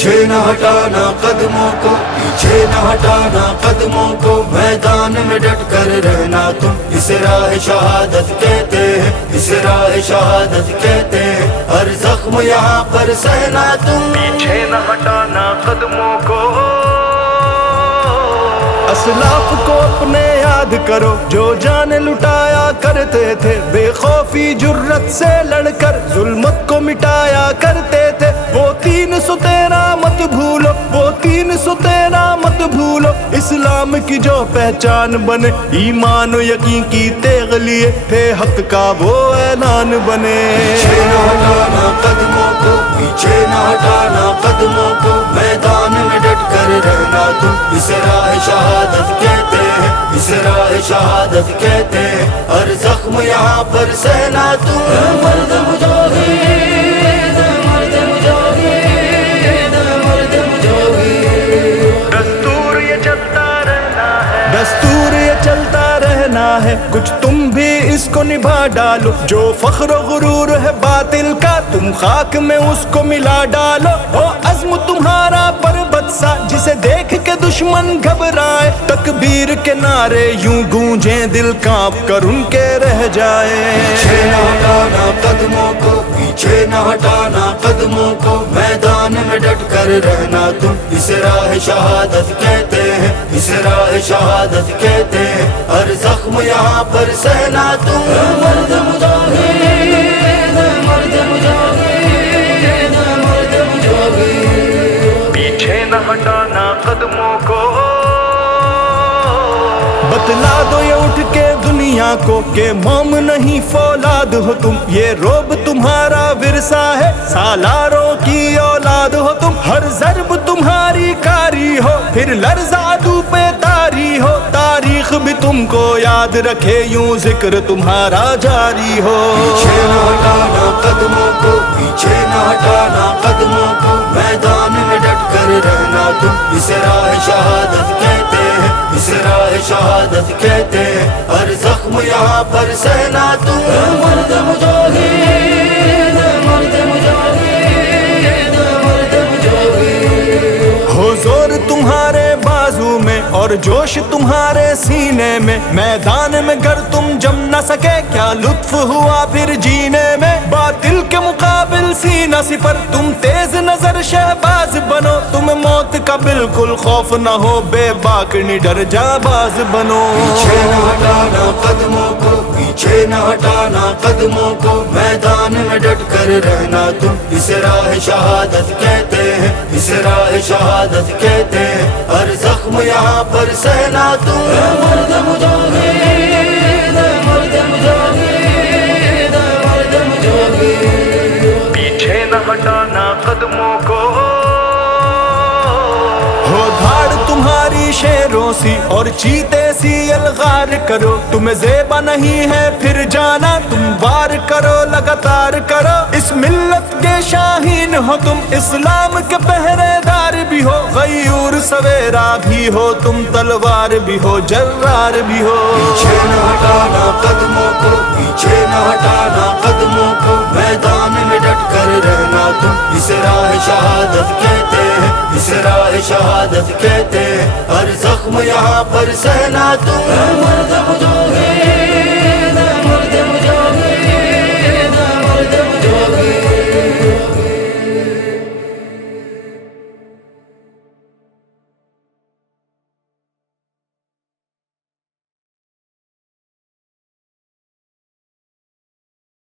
پیچھے نہ ہٹانا قدموں کو، پیچھے نہ ہٹانا قدموں کو، میدان میں ڈٹ کر رہنا تم، اسے راہ شہادت کہتے ہیں، اسے راہ شہادت کہتے ہیں، ہر زخم یہاں پر سہنا تم، پیچھے نہ ہٹانا قدموں کو۔ اسلاف کو اپنے یاد کرو جو جان لٹایا کرتے تھے، بے خوفی جرت سے لڑ کر ظلمت کو مٹایا کرتے تھے، وہ 313 مت بھولو، وہ 313 مت بھولو، اسلام کی جو پہچان بنے، ایمان و یقین کی تیغ لیے تھے حق کا وہ اعلان بنے۔ پیچھے نہ ہٹانا قدموں کو، پیچھے نہ ہٹانا قدموں کو، میدان میں ڈٹ کر رہنا تم، اسے راہ شہادت کہتے ہیں، اسے راہ شہادت کہتے ہیں، ہر زخم یہاں پر سہنا تم، مرد مجاہد، مرد مجاہد، مرد مجاہد۔ دستور یہ چلتا رہنا ہے، دستور یہ چلتا رہنا ہے، کچھ تم بھی اس کو نبھا ڈالو، جو فخر و غرور ہے باطل کا تم خاک میں اس کو ملا ڈالو، او عزم تمہارا پربت سا جسے دیکھ کے دشمن گھبرائے، تکبیر کے نعرے یوں گونجیں دل کانپ کر ان کے رہ جائے۔ پیچھے نہ ہٹانا قدموں کو، پیچھے نہ ہٹانا قدموں کو، میدان میں ڈٹ کر رہنا تم، اسے راہ شہادت کہتے ہیں، اسے راہ شہادت کہتے ہیں، ہر زخم یہاں پر سہنا تم، مرد مجاہد، مرد مجاہد، مرد مجاہد۔ پیچھے نہ ہٹانا قدموں کو۔ بتلا دو یہ اٹھ کے دنیا کو کہ موم نہیں فولاد ہو تم، یہ روب تمہارا ورثہ ہے، سالاروں کی اولاد ہو تم، ہر ضرب تمہاری کاری ہو، پھر لرزہ عدو پہ تاری ہو، تاریخ بھی تم کو یاد رکھے، یوں ذکر تمہارا جاری ہو۔ پیچھے نہ ہٹانا قدموں کو، پیچھے نہ ہٹانا قدموں کو، میدان میں ڈٹ کر رہنا تم، اسے راہ شہادت کہتے ہیں، اسے راہ شہادت کہتے ہیں، ہر زخم یہاں پر سہنا تم، مرد مجاہد، مرد مجاہد، مرد مجاہد۔ ہو زور تمہارے بازو میں اور جوش تمہارے سینے میں، میدان میں گر تم جم نہ سکے کیا لطف ہوا پھر جینے میں، باطل کے مقابل سینہ سپر تم تیز نظر شہباز بنو، تم موت کا بالکل خوف نہ ہو، بے باک نڈر جانباز بنو۔ پیچھے نہ ہٹانا قدموں کو، پیچھے نہ ہٹانا قدموں کو، میدان میں ڈٹ کر رہنا تم، اسے راہ شہادت کہتے ہیں، اسے راہ شہادت کہتے ہیں، ہر زخم یہاں پر سہنا تم، مرد مجاہد، مرد مجاہد، مرد مجاہد۔ پیچھے نہ ہٹانا قدموں کو۔ ہو دھاڑ تمہاری شیروں سی اور چیتے سی الغار کرو، تمہیں زیبا نہیں ہے پھر جانا، تم وار کرو لگاتار کرو، اس ملت کے شاہین ہو تم، اسلام کے پہرے دار بھی ہو، غیور سویرا بھی ہو تم، تلوار بھی ہو جرار بھی ہو۔ پیچھے نہ ہٹانا قدموں کو، پیچھے نہ ہٹانا قدموں کو، میدان میں ڈٹ کر رہنا تم، اسے راہ شہادت کہتے ہیں، اسے راہ شہادت کہتے ہیں، ہر زخم یہاں پر سہنا تم، مرد مجاہد۔